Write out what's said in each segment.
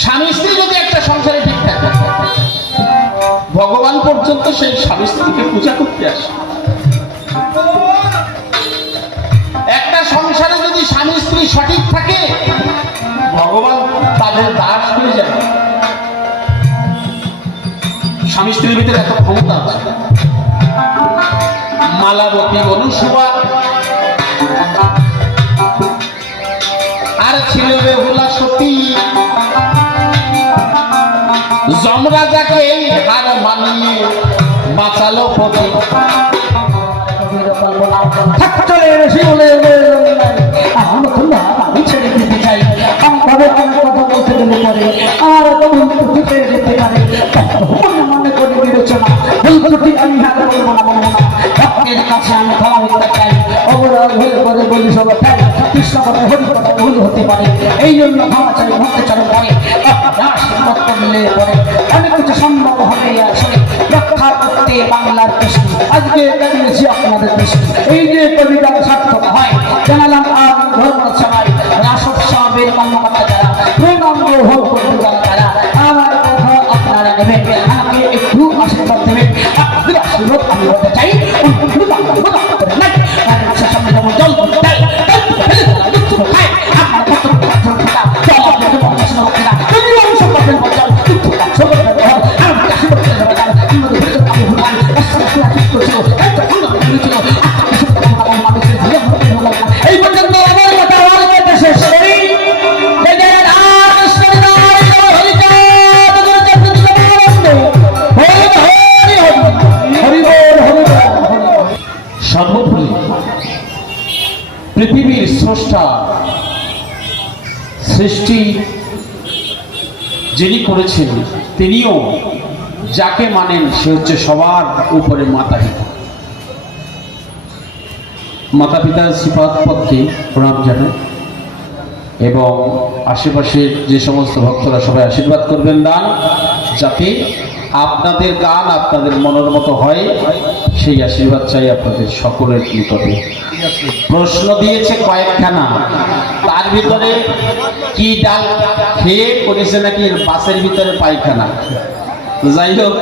স্বামী স্ত্রী যদি একটা সংসারে ঠিক থাকে, ভগবান পর্যন্ত সেই স্বামী স্ত্রীকে পূজা করতে আসে। একটা সংসারে যদি স্বামী স্ত্রী সঠিক থাকে, ভগবান তাদের দাস হয়ে যায় স্বামী স্ত্রীর ভিতরে এত ক্ষমতা আছে। মালাবতী অনুসুবা আর ছিল বেহুলা চাই। আমাকে অনেক কথা বলতে গেলে পরে। আর কেমন ত্রুটি যেতে পারে। মনে মনে করে না কাছে আমি চাই। করে বলি সব তাই কৃষ্ণ কথা হরি কথা ভুল হতে পারে। এই জন্য ক্ষমা চাই, ভক্ত দাস মিলে পরে অনেক কিছু সম্ভব হবে আসলে। রক্ষা করতে বাংলার কৃষ্ণ। আজকে জানিয়েছি আপনাদের কৃষ্ণ এই যে কবিতা সার্থক হয়, জানালাম আর পৃথিবীর স্রষ্টা সৃষ্টি যিনি করেছেন, তিনিও যাকে মানেন, সে হচ্ছে সবার উপরে মাতা পিতা। মাতা পিতার সিফাত পথকে প্রণাম জানাই এবং আশেপাশের যে সমস্ত ভক্তরা সবাই আশীর্বাদ করবেন দান, যাতে আপনাদের গান আপনাদের মনের মতো হয়, সেই আশীর্বাদ চাই আপনাদের সকলের নিকটে। প্রশ্ন দিয়েছে কয়েকখানা। তার ভিতরে কি ডাল খেয়ে করেছে নাকি বাসের ভিতরে পায়খানা? যাই হোক,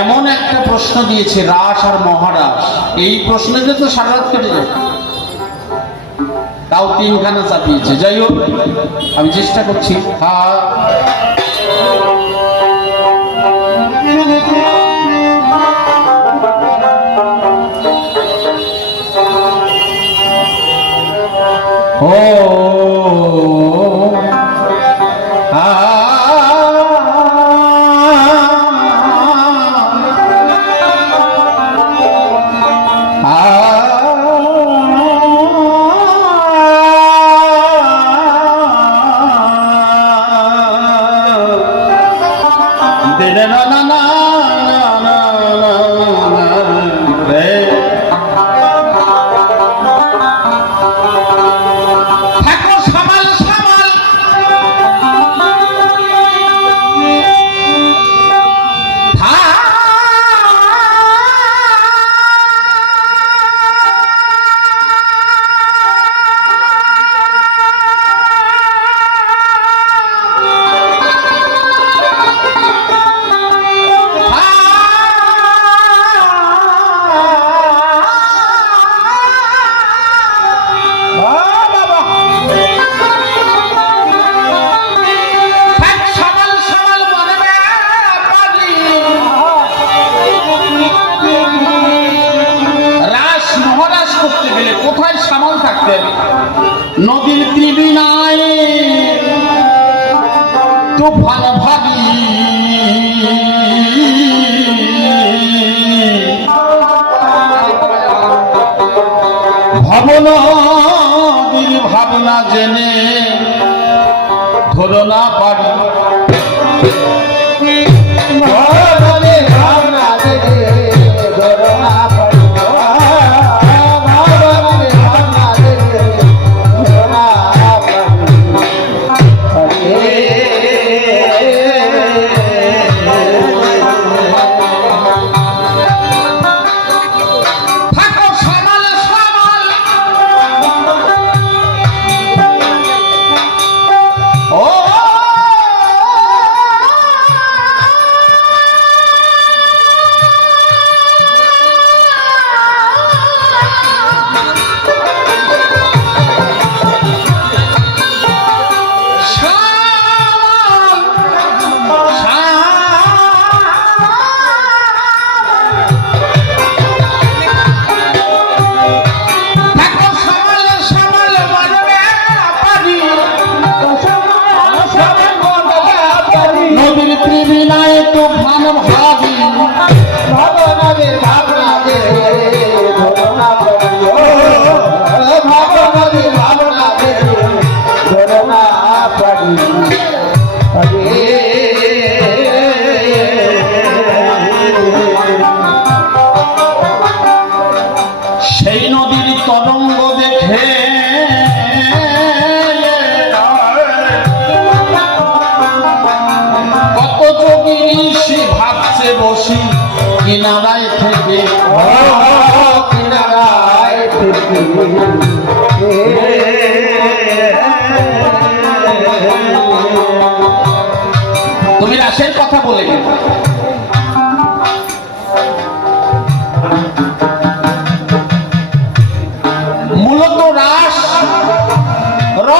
এমন একটা প্রশ্ন দিয়েছে রাস আর মহারাস। এই প্রশ্নে তো সারা কেটে যাবে তাও তিনখানা চাপিয়েছে। যাই হোক, আমি চেষ্টা করছি। হ্যাঁ ও ভবনদীর ভাবনা জেনে ধরো না পারি। তুফান ভাবি রাসের কথা বলে মূলত রাস, র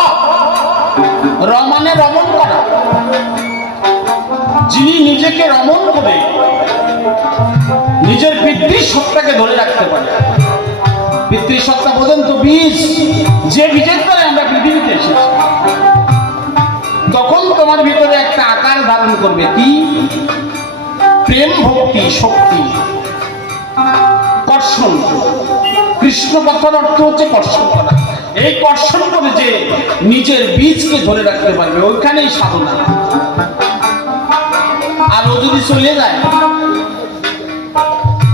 র মানে করা। যিনি নিজেকে রমণ করে নিজের পিতৃসত্তাকে ধরে রাখতে পারে। পিতৃসত্তা বোঝেন তো, বীজ। যে বীজের দ্বারা আমরা পৃথিবীতে এসেছি। তখন তোমার ভিতরে করবে কি? প্রেম ভক্তি, শক্তি। কর্ষণ। কৃষ্ণ কথার অর্থ হচ্ছে কর্ষণ করা। এই কর্ষণ করে যে নিজের বীজকে ধরে রাখতে পারবে, ওইখানেই সাধনা। আর ও যদি চলে যায়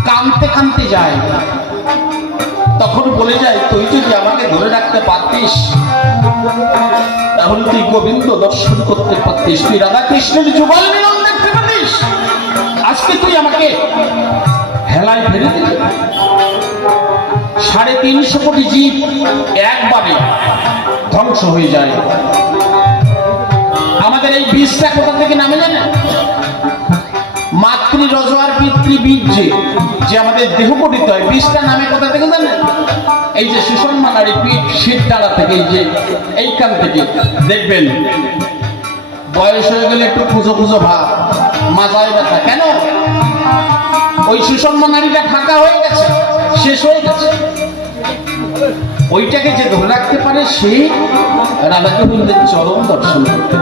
কামতে কামতে যায়, তখন বলে যায়, তুই যদি আমাকে ধরে রাখতে পারতিস তাহলে গোবিন্দ দর্শন করতে পারতিস। তুই রাধা কৃষ্ণের যুগল মিলন দেখতে পারিস আজকে তুই আমাকে হেলায় ফেলে দিলি। সাড়ে তিনশো কোটি জীব একবারে ধ্বংস হয়ে যায়। আমাদের এই বীজটা কোথা থেকে নামে জানেন? মাতৃ রজোয়ার পিতৃ বীজ যে আমাদের দেহ গঠিত হয়, বীজটা নামে কোথা থেকে জানেন? এই যে সুষমা নারী পিঠ শীত ডালা থেকে, এই যে এইখান থেকে, দেখবেন, বয়স হয়ে গেলে একটু পুজো পুজো ভাব, মাজায় ব্যথা, কেন? ওই সুষমা নারীটা ফাঁকা হয়ে গেছে, শেষ হয়ে গেছে। ওইটাকে যে ধরে রাখতে পারে সেই রাধা গোবিন্দের চরম দর্শন করতে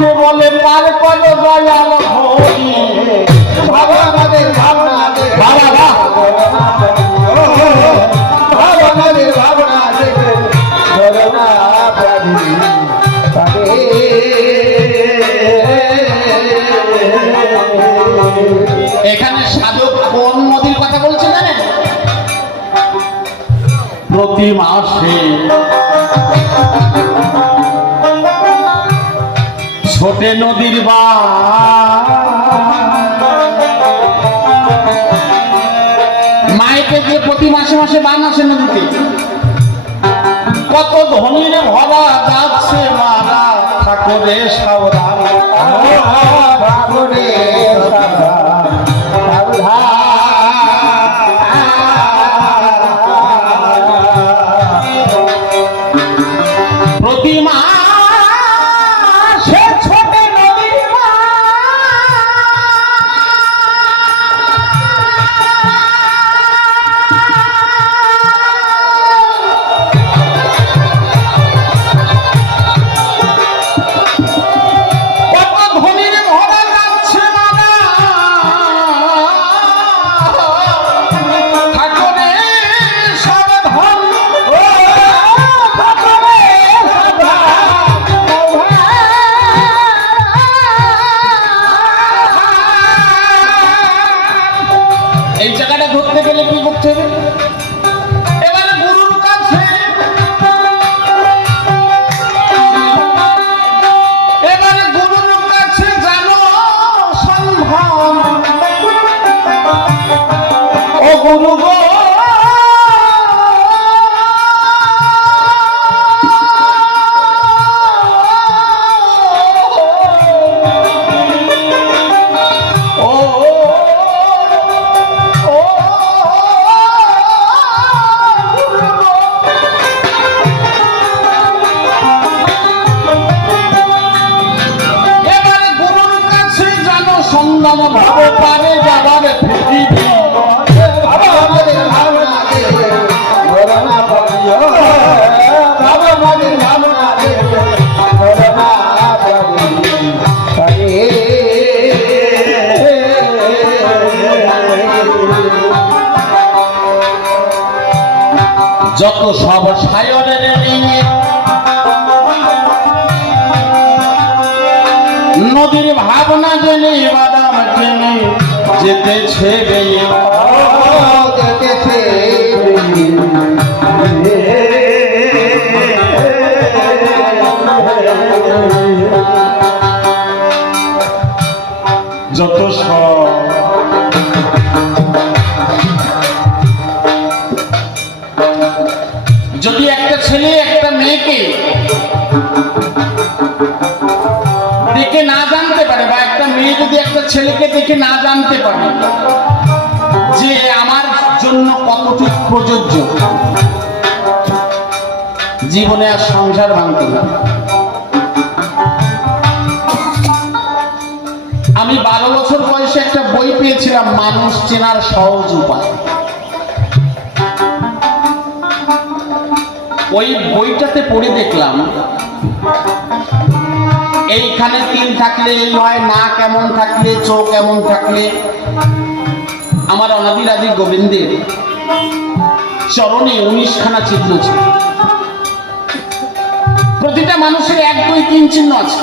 মুখে বলে পার করো দয়াল হরি। ভাবনাদের ভাবনাদের বাবা ভাবনাদের ভাবনাদের ধরনা এখানে সাধক কোন নদীর কথা বলছে জানেন? প্রতি মাসে ছোটে নদীর বা মাইকে যে প্রতি মাসে মাসে বান আসে নদীতে কত ধনীর ভরা যাচ্ছে মারা। ঠাকুরে সাবধান। প্রতি গুরু যত সব সায়নের নদীর ভাবনা জেনে বাদাম জেনে যেতে বেয়ে মেয়ে যদি একটা ছেলেকে দেখে না জানতে পারে যে আমার জন্য কতটুকু প্রযোজ্য, জীবনে আর সংসার ভাঙত না। আমি বারো বছর বয়সে একটা বই পেয়েছিলাম, মানুষ চেনার সহজ উপায়। ওই বইটাতে পড়ে দেখলাম এইখানে তিন থাকলে এই হয় না কেমন থাকলে, চোখ এমন থাকলে? আমার অনাদির আদি গোবিন্দের চরণে উনিশখানা চিহ্ন ছিল প্রতিটা মানুষের এক, দুই, তিন চিহ্ন আছে।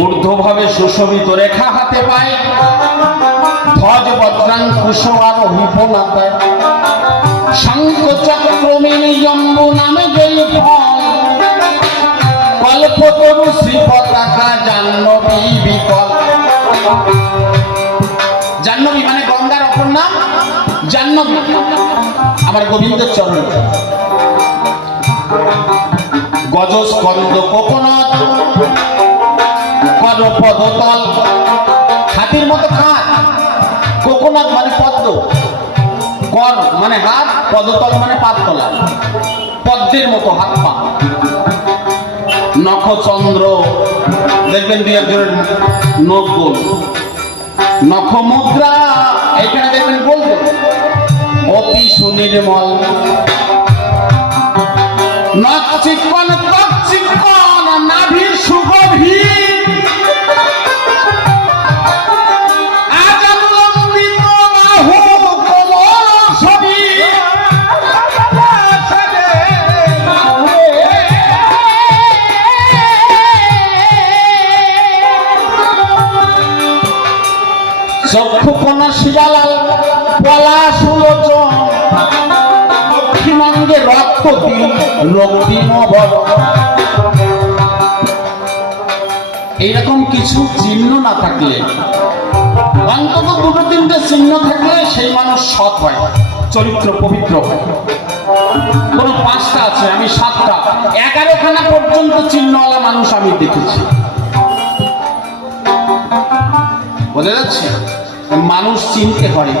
ঊর্ধ্বভাবে সুশোভিত রেখা হাতে পায়, ধ্বজ বজ্রাং কুশবার হিপনাতায় শঙ্খ চক্রমিনী জম্বু নামে কল্পতরু শ্রী পতাকা জাহ্নবী বিকল জাহ্নবী মানে গঙ্গার অপর নাম জাহ্নবী। আমার গোবিন্দ চরণ। গজস্কন্দ কোকনদ কর পদতল হাতির মতো খাট। কোকোনাথ মানে পদ্ম। কর মানে হাত, পদতল মানে পাততলা পদ্মের মতো হাত পা। নখচন্দ্র। দেখবেন দুই একজনের নখ গোল। নখ মুদ্রা এখানে দেখবেন গোল। অতি সুনির্মল। নখ চিকন ত্বক চক্ষু এইরকম কিছু চিহ্ন না থাকলে, অন্তত দুটো তিনটে চিহ্ন থাকলে সেই মানুষ সৎ হয়, চরিত্র পবিত্র হয়। কোন পাঁচটা আছে, আমি সাতটা। এগারোখানা পর্যন্ত চিহ্নওয়ালা মানুষ আমি দেখেছি। বোঝা যাচ্ছে? মানুষ চিনতে হয়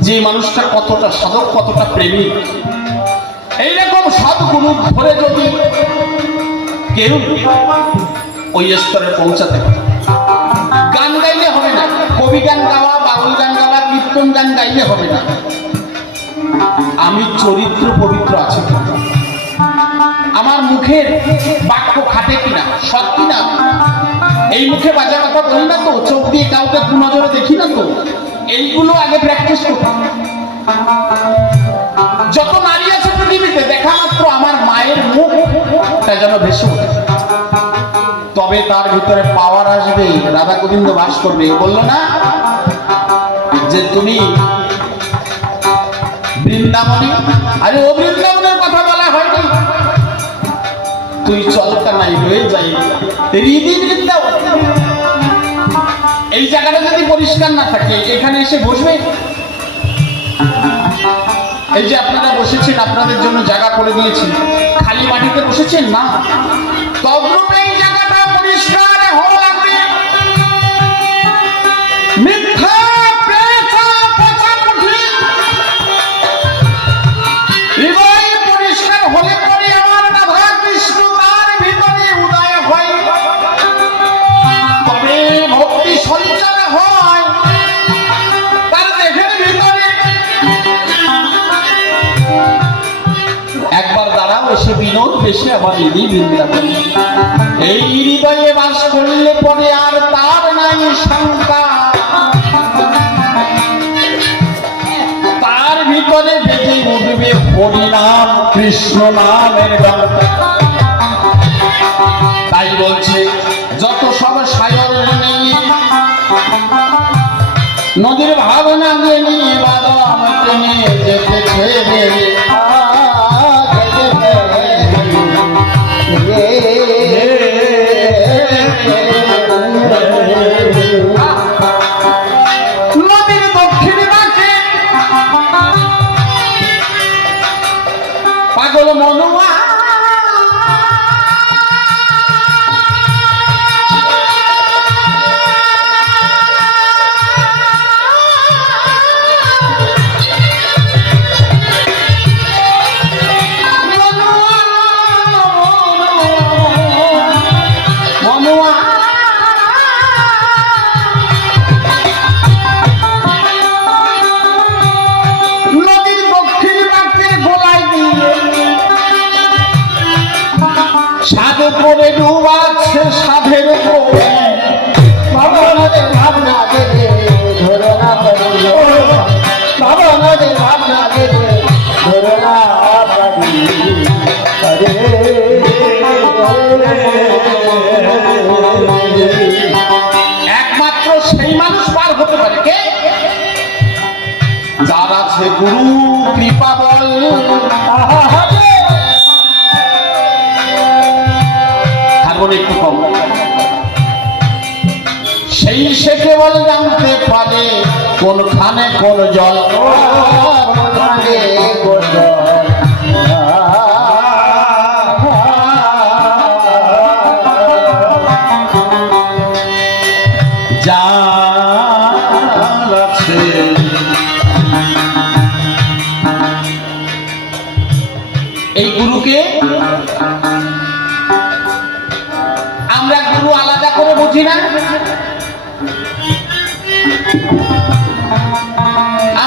যে মানুষটা কতটা সাধক, কতটা প্রেমিক এইরকম সদ্গুরু ধরে যদি কেউ ওই স্তরে পৌঁছাতে পারে। গান গাইলে হবে না। কবি গান গাওয়া, বাউল গান গাওয়া, কীর্তন গান গাইলে হবে না। আমি চরিত্র পবিত্র আছি আমার মুখের বাক্য খাটে কিনা? সৎ কিনা এই মুখে বাজে কথা বলি না তো, চোখ দিয়ে কাউকে নজরে দেখি না তো। এইগুলো আগে প্র্যাকটিস করতে হবে। যত নারী আছে পৃথিবীতে, দেখা মাত্র আমার মায়ের মুখ তা যেন ভেসে তবে তার ভিতরে পাওয়ার আসবে, রাধা গোবিন্দ বাস করবে। বলল না যে তুমি বৃন্দাবনী, আরে ও হয়নি তুই চলটা নাই হয়ে যাই। হৃদি বৃন্দাবন এই জায়গাটা যদি পরিষ্কার না থাকে, এখানে এসে বসবে? এই যে আপনারা বসেছেন, আপনাদের জন্য জায়গা করে দিয়েছি। খালি মাটিতে বসেছেন না তদ্রূপ উঠবে হরিনাম কৃষ্ণ গানটা তাই বলছে যত সব সায়র নদীর ভাবনা কোনখানে কোন জল এই গুরুকে আমরা গুরু আলাদা করে বুঝি না?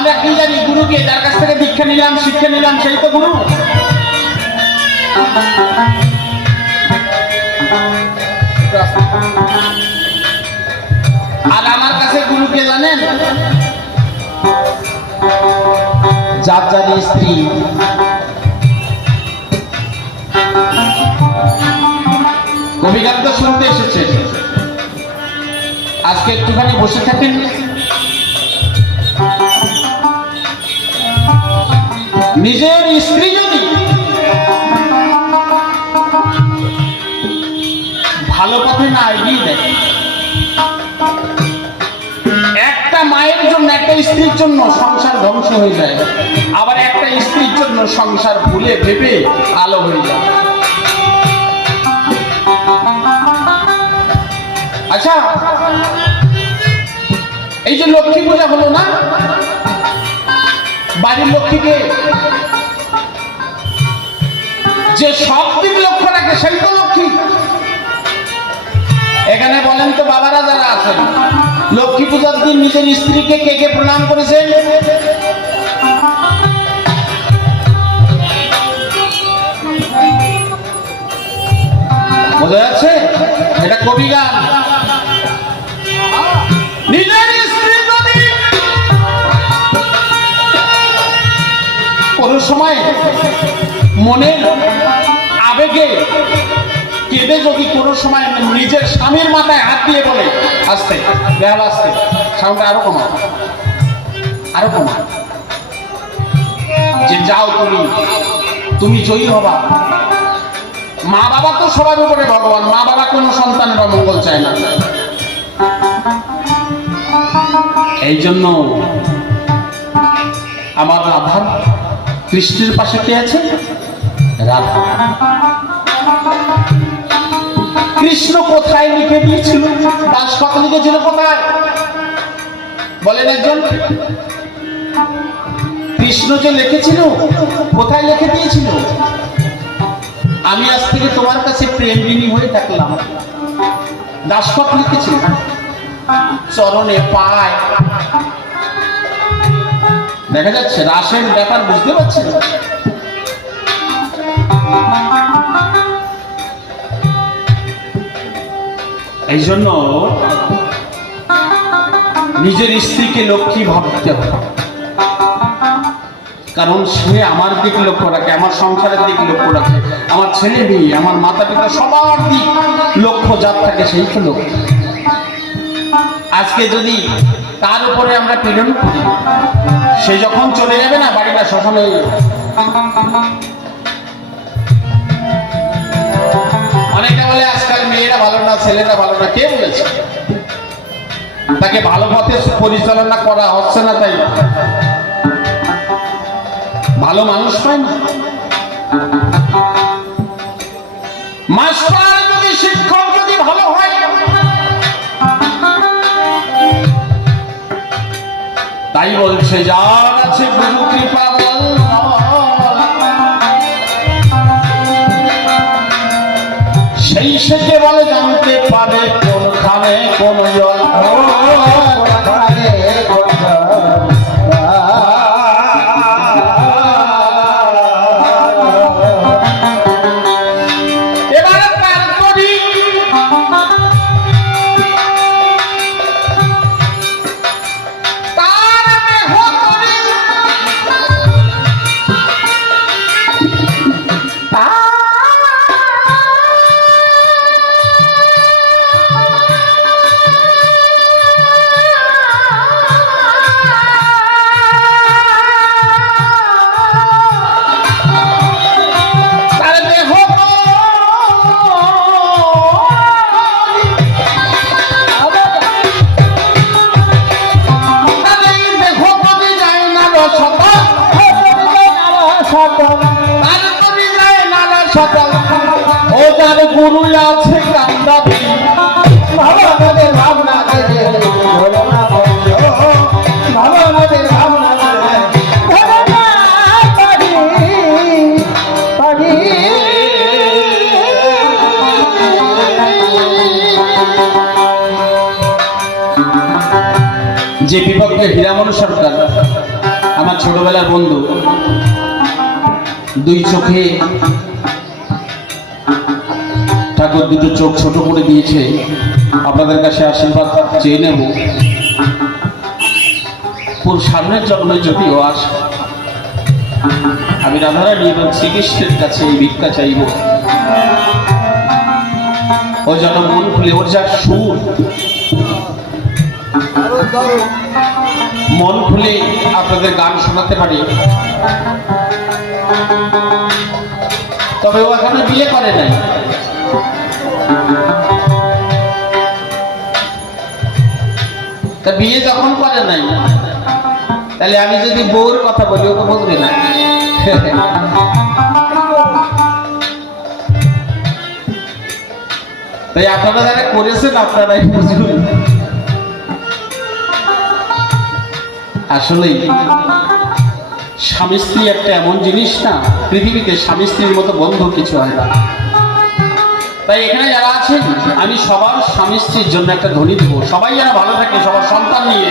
আমরা কি জানি গুরুকে যার কাছ থেকে দীক্ষা নিলাম, শিক্ষা নিলাম সেই তো গুরু। আর আমার কাছে গুরুকে জানেন? যার যার স্ত্রী। কবিগান তো শুনতে এসেছেন। আজকে একটুখানি বসে থাকেন। নিজের স্ত্রী যদি ভালো পথে না এগিয়ে দেয়, একটা মায়ের জন্য, একটা স্ত্রীর জন্য সংসার ধ্বংস হয়ে যায়, আবার একটা স্ত্রীর জন্য সংসার ভুলে ভেবে আলো হয়ে যায়। আচ্ছা এই যে লক্ষ্মী পূজা হলো না? বাড়ির লক্ষ্মীকে যে সব লক্ষ্য রাখে সেই তো লক্ষ্মী। এখানে বলেন তো বাবারা যারা আছেন, লক্ষ্মী পূজার দিন নিজের স্ত্রীকে কে কে প্রণাম করেছেন বোঝা যাচ্ছে? এটা কবি গান। কোন সময় মনের আবেগে কেঁদে যদি কোনো সময় নিজের স্বামীর মাথায় হাত দিয়ে বলে, আসতে, বেহাল আসতে, সাউন্ডটা আরও কমা আরও কমা যে যাও তুমি তুমি জয়ী হবা। মা বাবা তো সবার উপরে ভগবান, মা বাবা কোনো সন্তানের অমঙ্গল চায় না। এই জন্য আমার রাধার কৃষ্ণের পাশে কে আছে? রাধা। কৃষ্ণ কোথায় লিখে দিয়েছিল? দাসপাতা লিখেছিল কোথায়? বলেন একজন। কৃষ্ণ যে লিখেছিল, কোথায় লিখে দিয়েছিল? আমি আজ থেকে তোমার কাছে প্রেম ঋণী হয়ে থাকলাম। দাসপথ লিখেছিল। চরণে পায়। দেখা যাচ্ছে রাসের ব্যাপার বুঝতে পারছেন এই জন্য নিজের স্ত্রীকে লক্ষ্মী ভাবতে হবে কারণ সে আমার দিক লক্ষ্য রাখে, আমার সংসারের দিক লক্ষ্য রাখে, আমার ছেলে মেয়ে, আমার মাতা পিতা সবার দিক লক্ষ্য যার থাকে সেই তো লক্ষ্য আজকে যদি তার উপরে আমরা পীড়ন করি সে যখন চলে যাবে না, বাড়িটা শ্মশান অনেকে বলে আজকাল মেয়েরা ভালো না, ছেলেরা ভালো না, কে বলেছে? তাকে ভালো পথে পরিচালনা করা হচ্ছে না তাই? ভালো মানুষ পায় না? মাস্টার! তাই বলছে যার আছে গুরু কৃপা সেই সে কেবল জানতে পারে কোনখানে কোন জল। দুই চোখে। ঠাকুর দুটো চোখ ছোট করে দিয়েছে। আপনাদের কাছে আশীর্বাদ চেয়ে নেব। পুর সামনের জন্মে যদিও আস, আমি রাধারানী এবং শ্রীকৃষ্ণের কাছে এই ভিক্ষা চাইব। ও যেন মন খুলে, ওর যা সুর, মন খুলে আপনাদের গান শোনাতে পারি। তবে ও এখনও বিয়ে করে নাই। তা বিয়ে যখন করে নাই, তাহলে আমি যদি বউর কথা বলি, ও তো বুঝবে না। তাই আপনারা যারা করেছেন আপনারাই বুঝুন আসলেই। স্বামী স্ত্রী একটা এমন জিনিস না, পৃথিবীতে স্বামী স্ত্রীর মতো বন্ধু কিছু হয় না। তাই এখানে যারা আছেন, আমি সবার স্বামী স্ত্রীর জন্য একটা ধ্বনি দেবো। সবাই যারা ভালো থাকে সবার সন্তান নিয়ে।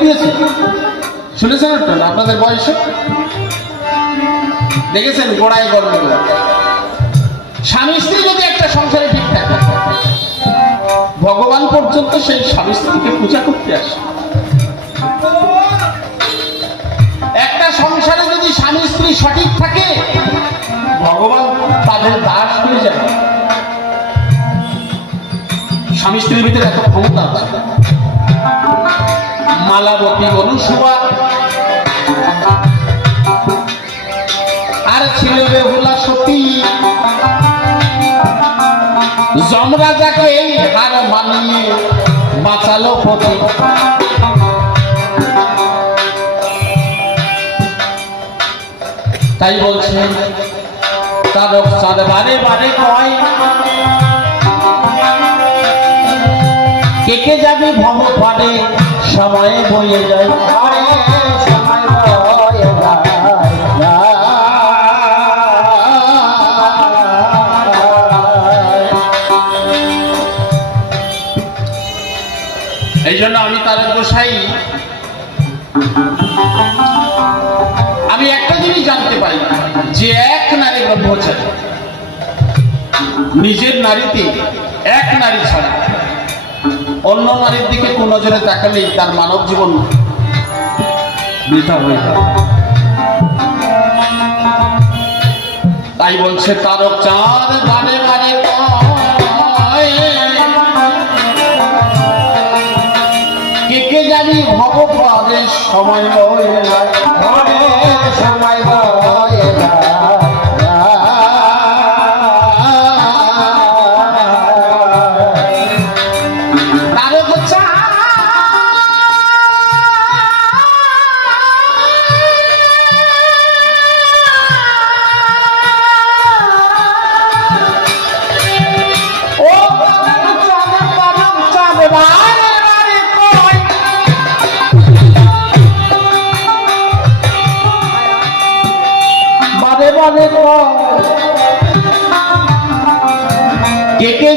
দিয়েছে? শুনেছেন আপনাদের দেখেছেন গোড়ায় গর্ব স্বামী স্ত্রী যদি একটা সংসারে ঠিক থাকে, ভগবান পর্যন্ত সেই স্বামী স্ত্রীকে পূজা করতে আসে। একটা সংসারে যদি স্বামী স্ত্রী সঠিক থাকে, ভগবান তাদের দাস হয়ে যায় স্বামী স্ত্রীর ভিতরে এত ক্ষমতা আছে। মালাবতী অনুসভা আর ছিল বেহুলা সতী। যমরাজাকে এই হার মানিয়ে বাঁচালো পতি তাই বলছে, তারক চাঁদ বারে বারে কয়? কেকে যাবে ভব পারে সময়ে বয়ে যায়, সময়। এই জন্য আমি তারক গোসাই, আমি একটা জিনিস জানতে পারি, যে এক নারী ব্রহ্মচারী, নিজের নারীতে এক নারী ছাড়া অন্য নারীর দিকে কোন নজরে তাকালেই তার মানব জীবন বৃথা হয়ে যায়। তাই বলছে, তারক চাঁদ বারে বারে কে কে জানি ভব সময় হয়ে যায়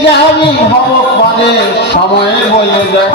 যাবি হব পারে সময় বলে যায়।